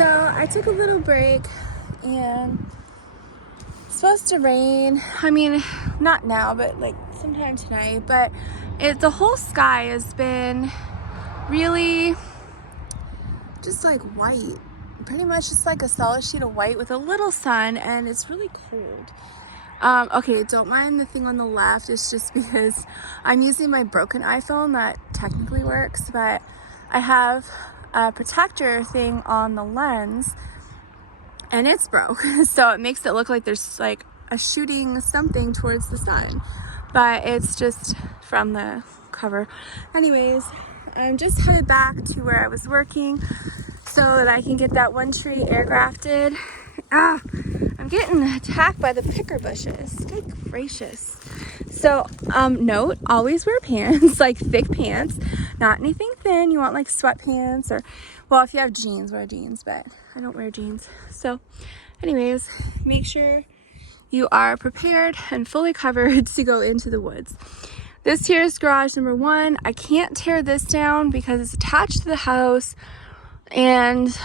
So I took a little break and it's supposed to rain. I mean, not now, but like sometime tonight. But the whole sky has been really just like white. Pretty much just like a solid sheet of white with a little sun, and it's really cold. Okay, don't mind the thing on the left. It's just because I'm using my broken iPhone that technically works, but I have a protector thing on the lens and it's broke. So it makes it look like there's like a shooting something towards the sun, but it's just from the cover. Anyways, I'm just headed back to where I was working so that I can get that one tree air grafted. I'm getting attacked by the picker bushes. Good gracious. So, note, always wear pants, like thick pants, not anything thin. You want like sweatpants or, well, if you have jeans, wear jeans, but I don't wear jeans. So, anyways, make sure you are prepared and fully covered to go into the woods. This here is garage number 1. I can't tear this down because it's attached to the house and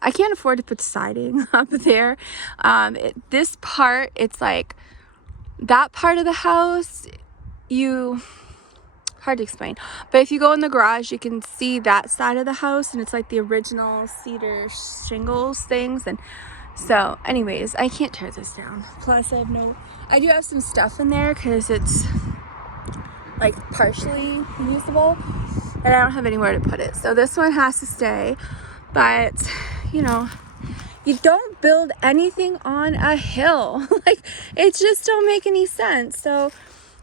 I can't afford to put siding up there. This part, it's like that part of the house, hard to explain. But if you go in the garage, you can see that side of the house and it's like the original cedar shingles things. And so anyways, I can't tear this down. Plus I do have some stuff in there because it's like partially usable and I don't have anywhere to put it. So this one has to stay. But, you know, you don't build anything on a hill. Like, it just don't make any sense. So,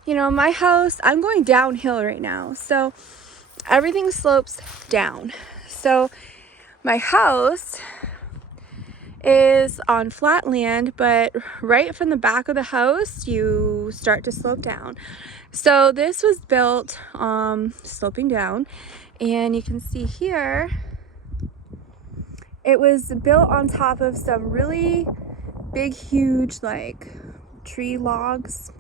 you know, my house, I'm going downhill right now. So, everything slopes down. So, my house is on flat land, but right from the back of the house, you start to slope down. So, this was built sloping down. And you can see here, it was built on top of some really big, huge, like, tree logs.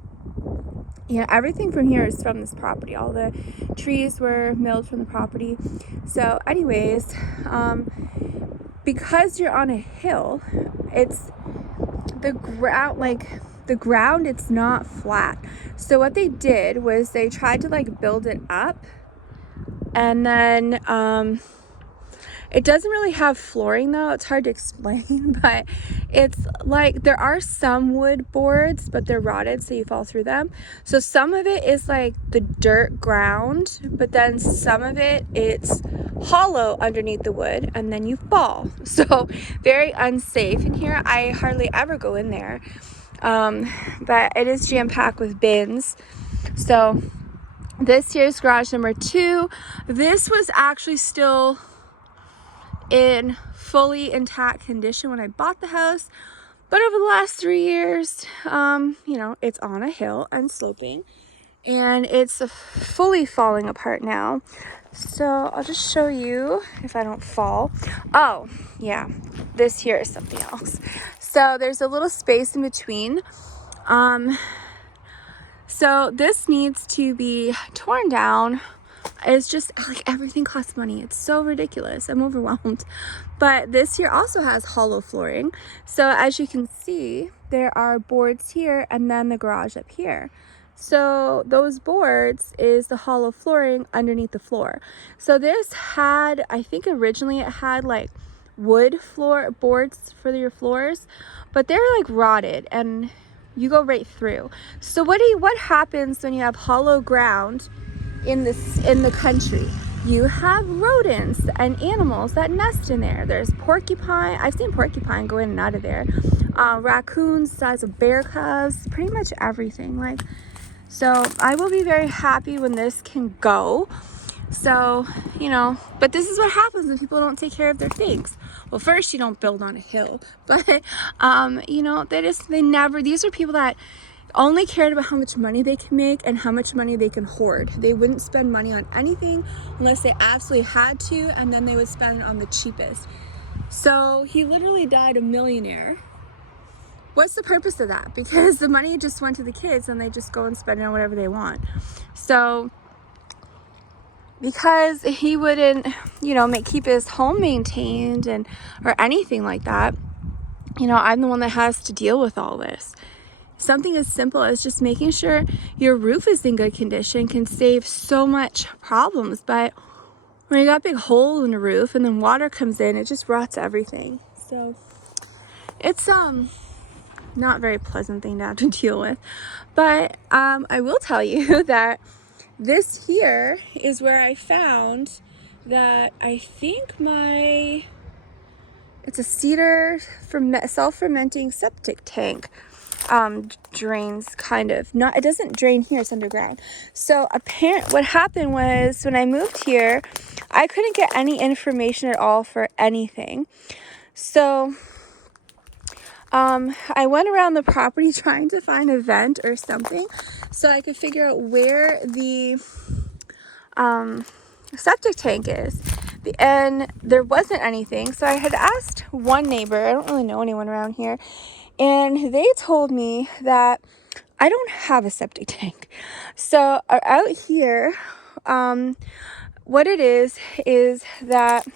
Yeah, everything from here is from this property. All the trees were milled from the property. So, anyways, because you're on a hill, it's the ground, it's not flat. So what they did was they tried to, like, build it up, and then, it doesn't really have flooring though. It's hard to explain, but it's like there are some wood boards, but they're rotted, so you fall through them. So some of it is like the dirt ground, but then some of it, it's hollow underneath the wood, and then you fall. So very unsafe in here. I hardly ever go in there, but it is jam-packed with bins. So this here's garage number 2. This was actually still in fully intact condition when I bought the house, but over the last 3 years, you know, it's on a hill and sloping, and it's fully falling apart now. So I'll just show you if I don't fall. Oh yeah, this here is something else. So there's a little space in between. So this needs to be torn down. It's just like everything costs money. It's so ridiculous. I'm overwhelmed. But this here also has hollow flooring. So as you can see, there are boards here and then the garage up here. So those boards is the hollow flooring underneath the floor. So this had, I think originally it had like wood floor boards for your floors, but they're like rotted and you go right through. So what happens when you have hollow ground in the country? You have rodents and animals that nest in there. There's porcupine. I've seen porcupine go in and out of there. Raccoons, size of bear cubs, pretty much everything. Like, so I will be very happy when this can go. So, you know, but this is what happens when people don't take care of their things. Well, first you don't build on a hill, but you know, these are people that only cared about how much money they can make and how much money they can hoard. They wouldn't spend money on anything unless they absolutely had to, and then they would spend it on the cheapest. So he literally died a millionaire. What's the purpose of that? Because the money just went to the kids and they just go and spend it on whatever they want. So because he wouldn't, you know, keep his home maintained and or anything like that, you know, I'm the one that has to deal with all this. Something as simple as just making sure your roof is in good condition can save so much problems. But when you got a big hole in the roof and then water comes in, it just rots everything. So it's not a very pleasant thing to have to deal with. But I will tell you that this here is where I found that I think it's a cedar self-fermenting septic tank drains, kind of. Not, it doesn't drain here, it's underground. So what happened was when I moved here, I couldn't get any information at all for anything. So I went around the property trying to find a vent or something so I could figure out where the septic tank is. And there wasn't anything. So I had asked one neighbor, I don't really know anyone around here, and they told me that I don't have a septic tank. So out here, what it is that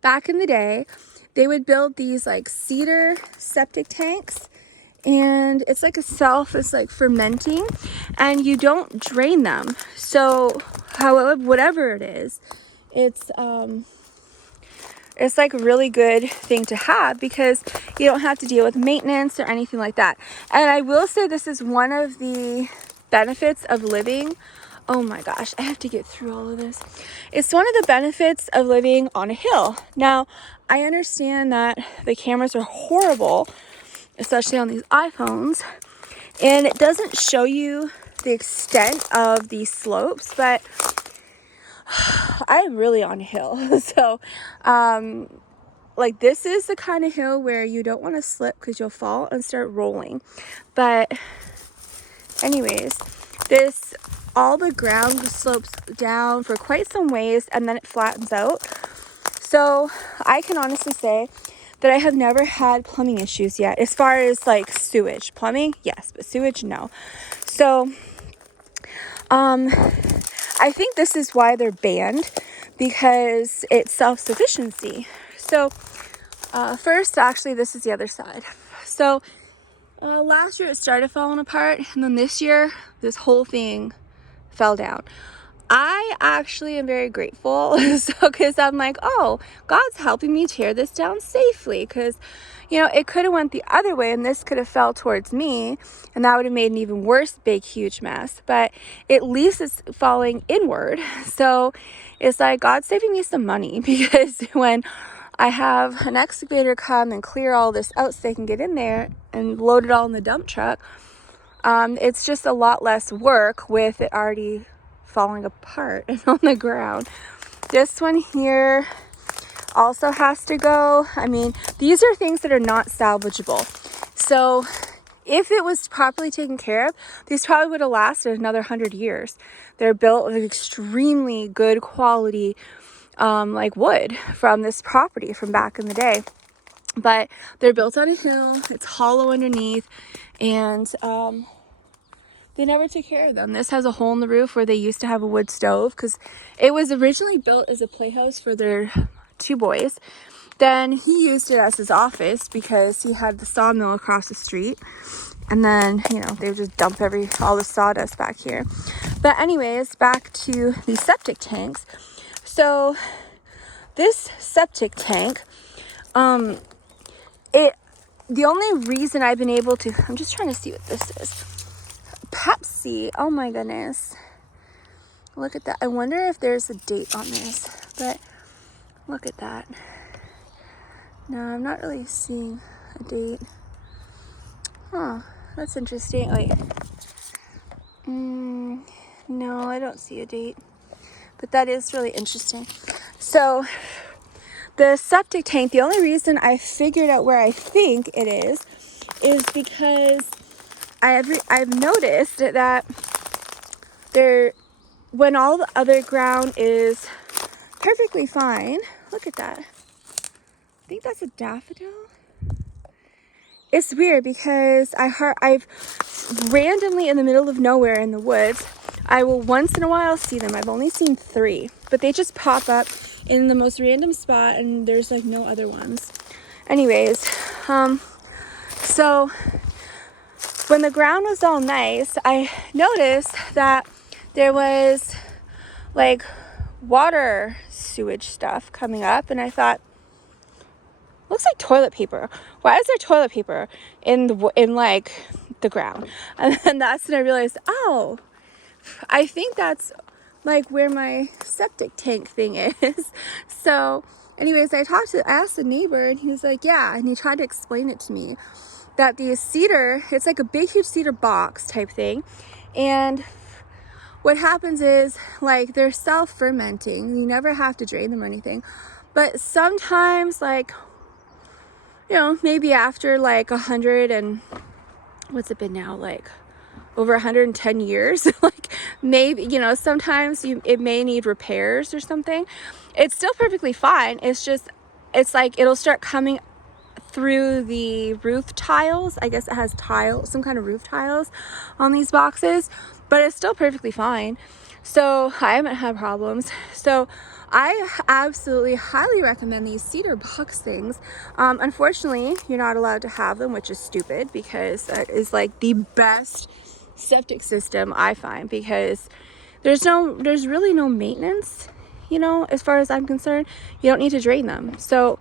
back in the day, they would build these like cedar septic tanks, and it's like it's like fermenting, and you don't drain them. So however, whatever it is, it's like a really good thing to have because you don't have to deal with maintenance or anything like that. And I will say this is one of the benefits of living. Oh my gosh, I have to get through all of this. It's one of the benefits of living on a hill. Now, I understand that the cameras are horrible, especially on these iPhones, and it doesn't show you the extent of these slopes, but I'm really on a hill. So, like, this is the kind of hill where you don't want to slip because you'll fall and start rolling. But anyways, all the ground slopes down for quite some ways and then it flattens out. So I can honestly say that I have never had plumbing issues yet. As far as like sewage, plumbing, yes, but sewage, no. So, I think this is why they're banned, because it's self-sufficiency. So, first, actually, this is the other side. So, last year it started falling apart, and then this year, this whole thing fell down. I actually am very grateful, because I'm like, oh, God's helping me tear this down safely, because, you know, it could have went the other way, and this could have fell towards me, and that would have made an even worse, big, huge mess, but at least it's falling inward, so it's like God's saving me some money, because when I have an excavator come and clear all this out so they can get in there and load it all in the dump truck, it's just a lot less work with it already falling apart and on the ground. This one here also has to go. I mean, these are things that are not salvageable. So if it was properly taken care of, these probably would have lasted another 100 years. They're built with extremely good quality like wood from this property from back in the day. But they're built on a hill, it's hollow underneath, and they never took care of them. This has a hole in the roof where they used to have a wood stove because it was originally built as a playhouse for their 2 boys. Then he used it as his office because he had the sawmill across the street. And then, you know, they would just dump all the sawdust back here. But anyways, back to the septic tanks. So this septic tank, the only reason I've been able to, I'm just trying to see what this is. Pepsi, oh my goodness, look at that. I wonder if there's a date on this, but look at that. No, I'm not really seeing a date. Huh, that's interesting. Wait, no, I don't see a date, but that is really interesting. So the septic tank, the only reason I figured out where I think it is because I've noticed that when all the other ground is perfectly fine, look at that. I think that's a daffodil. It's weird because I've randomly in the middle of nowhere in the woods, I will once in a while see them. I've only seen 3, but they just pop up in the most random spot, and there's like no other ones. Anyways, so when the ground was all nice, I noticed that there was like water sewage stuff coming up, and I thought, looks like toilet paper. Why is there toilet paper in like the ground? And then that's when I realized, oh, I think that's like where my septic tank thing is. So anyways, I asked the neighbor, and he was like, yeah, and he tried to explain it to me that the cedar, it's like a big huge cedar box type thing, and what happens is like they're self-fermenting. You never have to drain them or anything, but sometimes, like, you know, maybe after like 100 and what's it been now, like over 110 years, like maybe, you know, sometimes it may need repairs or something. It's still perfectly fine. It's just, it's like it'll start coming through the roof tiles. I guess it has tiles, some kind of roof tiles on these boxes, but it's still perfectly fine. So I haven't had problems. So I absolutely highly recommend these cedar box things. Unfortunately, you're not allowed to have them, which is stupid, because that is like the best septic system I find, because there's really no maintenance, you know, as far as I'm concerned. You don't need to drain them. So,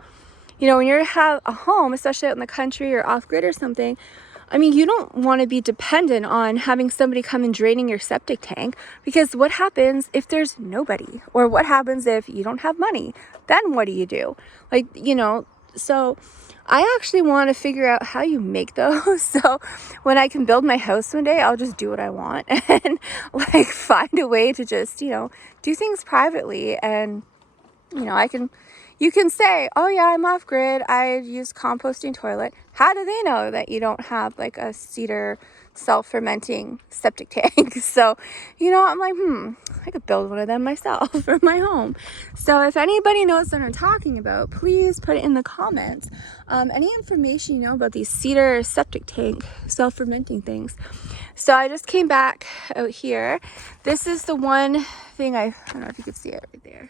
you know, when you have a home, especially out in the country or off grid or something, I mean, you don't want to be dependent on having somebody come and draining your septic tank, because what happens if there's nobody? Or what happens if you don't have money? Then what do you do? Like, you know, so I actually want to figure out how you make those. So when I can build my house one day, I'll just do what I want and like find a way to just, you know, do things privately. And, you know, you can say, oh yeah, I'm off grid, I use composting toilet. How do they know that you don't have like a cedar self-fermenting septic tank? So, you know, I'm like, I could build one of them myself for my home. So if anybody knows what I'm talking about, please put it in the comments. Any information you know about these cedar septic tank self-fermenting things. So I just came back out here. This is the one thing I don't know if you could see it right there.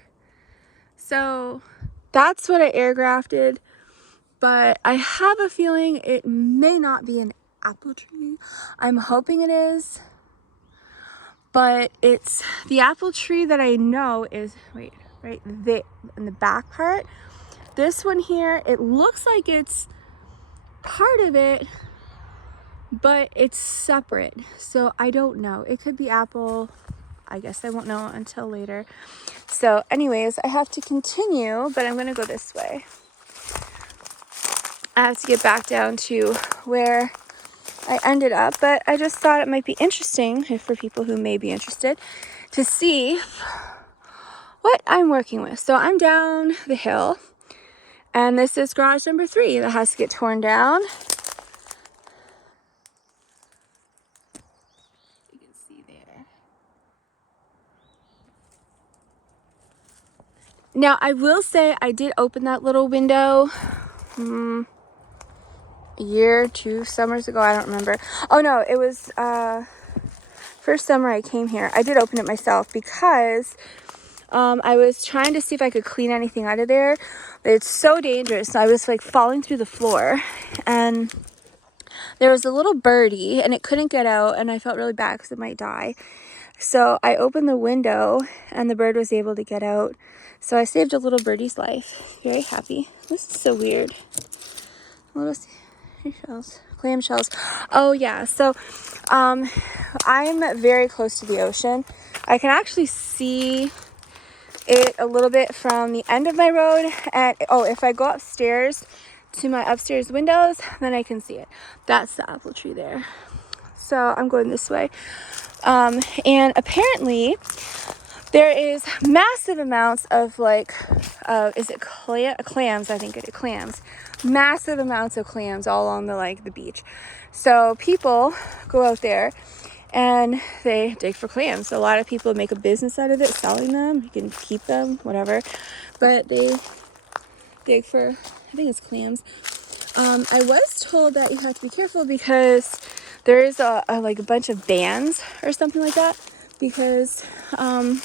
So that's what I air grafted, but I have a feeling it may not be an apple tree. I'm hoping it is, but it's the apple tree that I know is, right there in the back part. This one here, it looks like it's part of it, but it's separate. So I don't know. It could be apple. I guess I won't know until later. So anyways, I have to continue, but I'm going to go this way. I have to get back down to where I ended up, but I just thought it might be interesting for people who may be interested to see what I'm working with. So I'm down the hill, and this is garage number 3 that has to get torn down. You can see there. Now, I will say I did open that little window a year, 2 summers ago. I don't remember. Oh no, it was first summer I came here. I did open it myself because I was trying to see if I could clean anything out of there. But it's so dangerous. So I was like falling through the floor, and there was a little birdie, and it couldn't get out, and I felt really bad because it might die. So I opened the window, and the bird was able to get out. So I saved a little birdie's life. Very happy. This is so weird. Little shells, clam shells. Oh yeah. So I'm very close to the ocean. I can actually see it a little bit from the end of my road. And if I go upstairs to my upstairs windows, then I can see it. That's the apple tree there. So I'm going this way. And apparently there is massive amounts of like, is it clams? I think it is clams. Massive amounts of clams all along the beach. So people go out there and they dig for clams. So a lot of people make a business out of it, selling them. You can keep them, whatever. But they dig for, I think it's clams. I was told that you have to be careful because there is a bunch of bands or something like that because I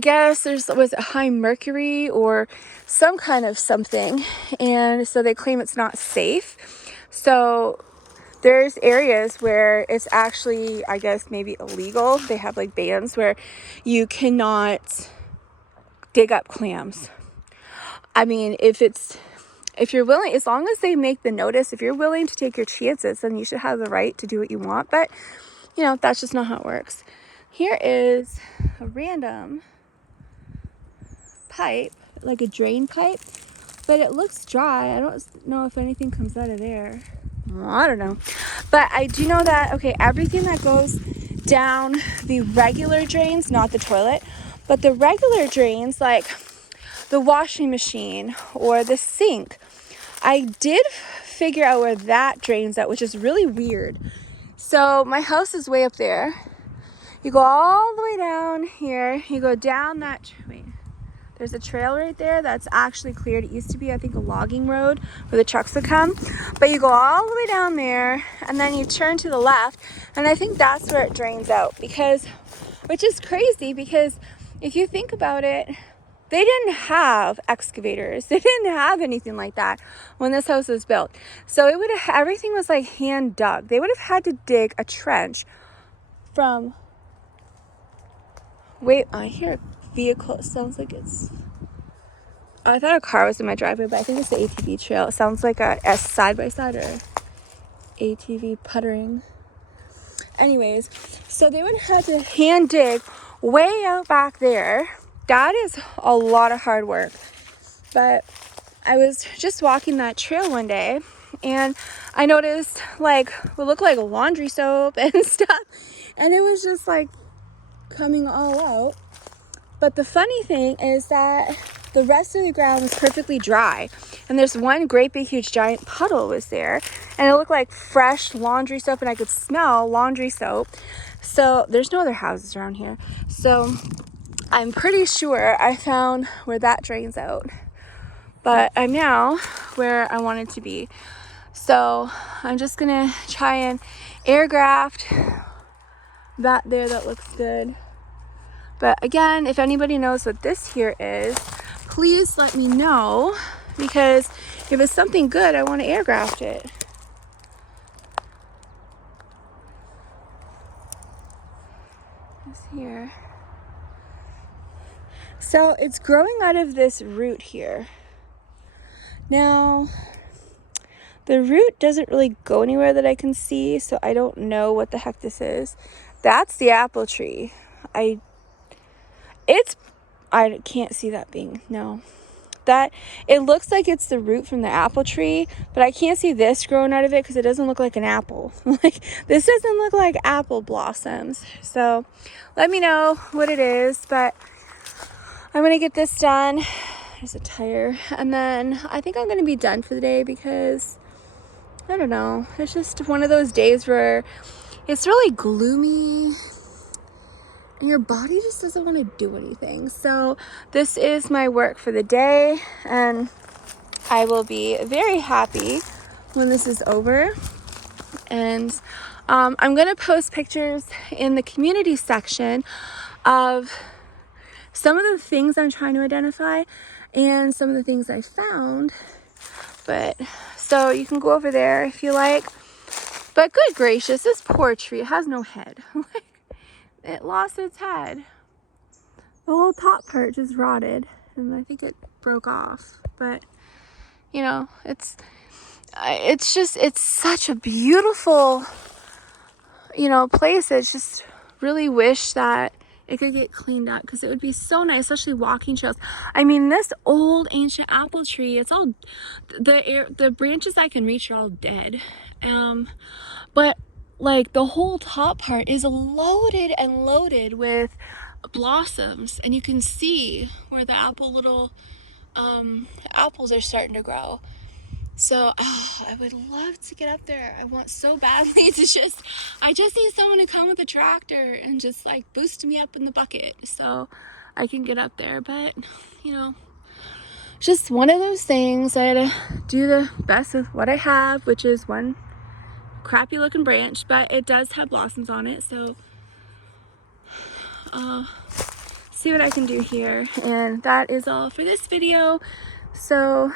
guess was it high mercury or some kind of something, and so they claim it's not safe. So there's areas where it's actually, I guess, maybe illegal. They have like bans where you cannot dig up clams. I mean, if you're willing, as long as they make the notice, if you're willing to take your chances, then you should have the right to do what you want. But, you know, that's just not how it works. Here is a random pipe, like a drain pipe, but it looks dry. I don't know if anything comes out of there. Well, I don't know. But I do know that, okay, everything that goes down the regular drains, not the toilet, but the regular drains, like the washing machine or the sink, I did figure out where that drains out, which is really weird. So my house is way up there. You go all the way down here. You go down that, wait, there's a trail right there that's actually cleared. It used to be, I think, a logging road where the trucks would come. But you go all the way down there, and then you turn to the left, and I think that's where it drains out. Because, which is crazy, because if you think about it, they didn't have excavators. They didn't have anything like that when this house was built. So it would have, everything was like hand dug. They would have had to dig a trench from, wait, I hear a vehicle. It sounds like it's, oh, I thought a car was in my driveway, but I think it's the ATV trail. It sounds like a side-by-side or ATV puttering. Anyways, so they would have had to hand dig way out back there. That is a lot of hard work. But I was just walking that trail one day, and I noticed like what looked like a laundry soap and stuff, and it was just like coming all out. But the funny thing is that the rest of the ground was perfectly dry, and there's one great big huge giant puddle was there, and it looked like fresh laundry soap, and I could smell laundry soap. So there's no other houses around here, so I'm pretty sure I found where that drains out. But I'm now where I wanted to be. So I'm just gonna try and air graft that there. That looks good. But again, if anybody knows what this here is, please let me know, because if it's something good, I want to air graft it. This here. So it's growing out of this root here. Now, the root doesn't really go anywhere that I can see, so I don't know what the heck this is. That's the apple tree. I can't see that being, no. That, it looks like it's the root from the apple tree, but I can't see this growing out of it because it doesn't look like an apple. Like, this doesn't look like apple blossoms. So, let me know what it is, but I'm going to get this done. There's a tire. And then I think I'm going to be done for the day because, I don't know, it's just one of those days where it's really gloomy and your body just doesn't want to do anything. So this is my work for the day, and I will be very happy when this is over. And I'm going to post pictures in the community section of some of the things I'm trying to identify and some of the things I found. But so you can go over there if you like. But good gracious, this poor tree, it has no head. It lost its head. The whole top part just rotted, and I think it broke off. But you know, it's such a beautiful, you know, place. It's just really wish that it could get cleaned up, because it would be so nice, especially walking trails. I mean, this old ancient apple tree, it's all, the branches I can reach are all dead. But like the whole top part is loaded and loaded with blossoms, and you can see where the little apples are starting to grow. So I would love to get up there. I want so badly to I just need someone to come with a tractor and just like boost me up in the bucket so I can get up there. But you know, just one of those things. I had to do the best with what I have, which is one crappy looking branch, but it does have blossoms on it, so see what I can do here. And that is all for this video. So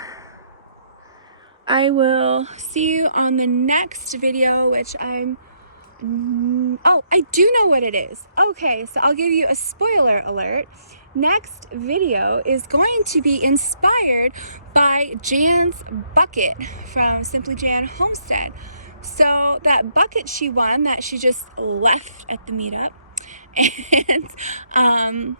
I will see you on the next video, which oh, I do know what it is. Okay, so I'll give you a spoiler alert. Next video is going to be inspired by Jan's bucket from Simply Jan Homestead. So that bucket she won that she just left at the meetup, and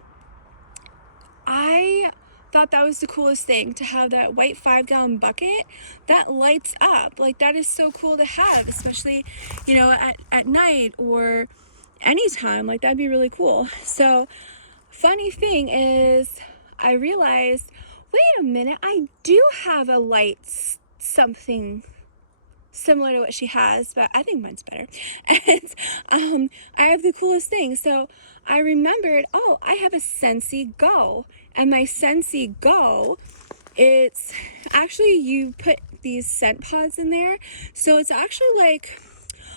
I thought that was the coolest thing, to have that white 5-gallon bucket that lights up. Like, that is so cool to have, especially, you know, at night or anytime. Like, that'd be really cool. So funny thing is, I realized, wait a minute, I do have a light something similar to what she has, but I think mine's better. And I have the coolest thing. So I remembered, oh, I have a Scentsy Go, and my Scentsy Go, it's actually, you put these scent pods in there, so it's actually like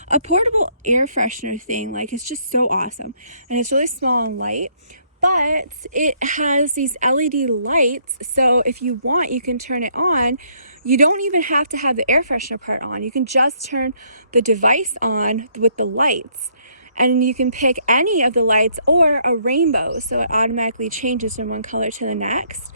a portable air freshener thing. Like, it's just so awesome, and it's really small and light. But it has these LED lights, so if you want, you can turn it on. You don't even have to have the air freshener part on. You can just turn the device on with the lights, and you can pick any of the lights or a rainbow, so it automatically changes from one color to the next.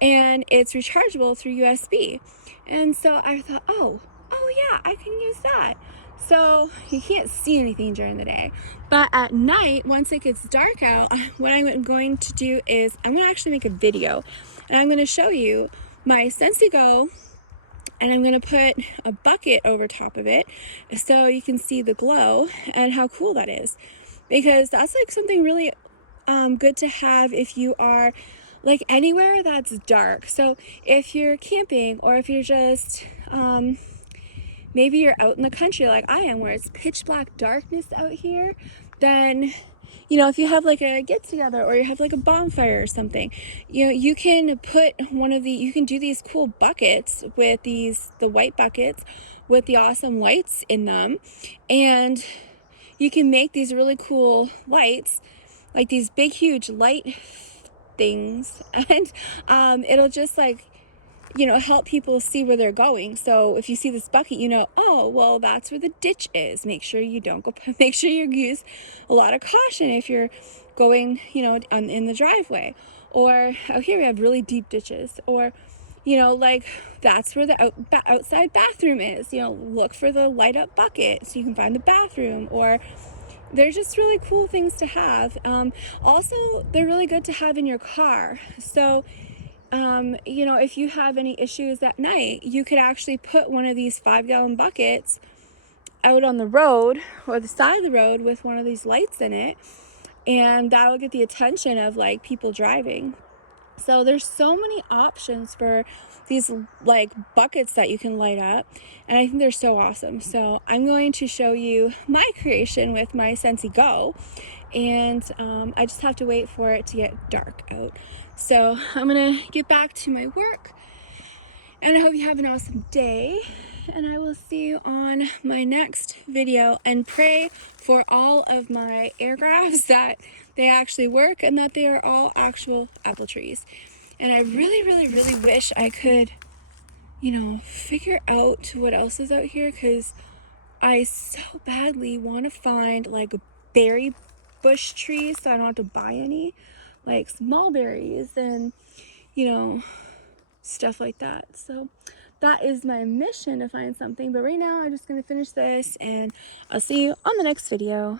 And it's rechargeable through USB. And so I thought, oh yeah, I can use that. So you can't see anything during the day, but at night, once it gets dark out, what I'm going to do is I'm going to actually make a video, and I'm going to show you my Scentsy Go, and I'm going to put a bucket over top of it so you can see the glow and how cool that is, because that's like something really good to have if you are like anywhere that's dark. So if you're camping, or if you're just maybe you're out in the country like I am, where it's pitch black darkness out here, then, you know, if you have like a get together, or you have like a bonfire or something, you know, you can put you can do these cool buckets with the white buckets with the awesome lights in them, and you can make these really cool lights, like these big huge light things, and it'll just, like, you know, help people see where they're going. So if you see this bucket, you know, oh, well, that's where the ditch is. Make sure you don't go, make sure you use a lot of caution if you're going, you know, in the driveway. Or out here we have really deep ditches. Or, you know, like, that's where the outside bathroom is. You know, look for the light up bucket so you can find the bathroom. Or they're just really cool things to have. Also, they're really good to have in your car. So you know, if you have any issues at night, you could actually put one of these 5-gallon buckets out on the road, or the side of the road, with one of these lights in it, and that'll get the attention of like people driving. So there's so many options for these like buckets that you can light up, and I think they're so awesome. So I'm going to show you my creation with my Scentsy Go, and I just have to wait for it to get dark out. So I'm gonna get back to my work, and I hope you have an awesome day, and I will see you on my next video. And pray for all of my air grafts that they actually work, and that they are all actual apple trees. And I really wish I could, you know, figure out what else is out here, because I so badly want to find like berry bush trees so I don't have to buy any, like small berries and, you know, stuff like that. So that is my mission, to find something. But right now I'm just going to finish this, and I'll see you on the next video.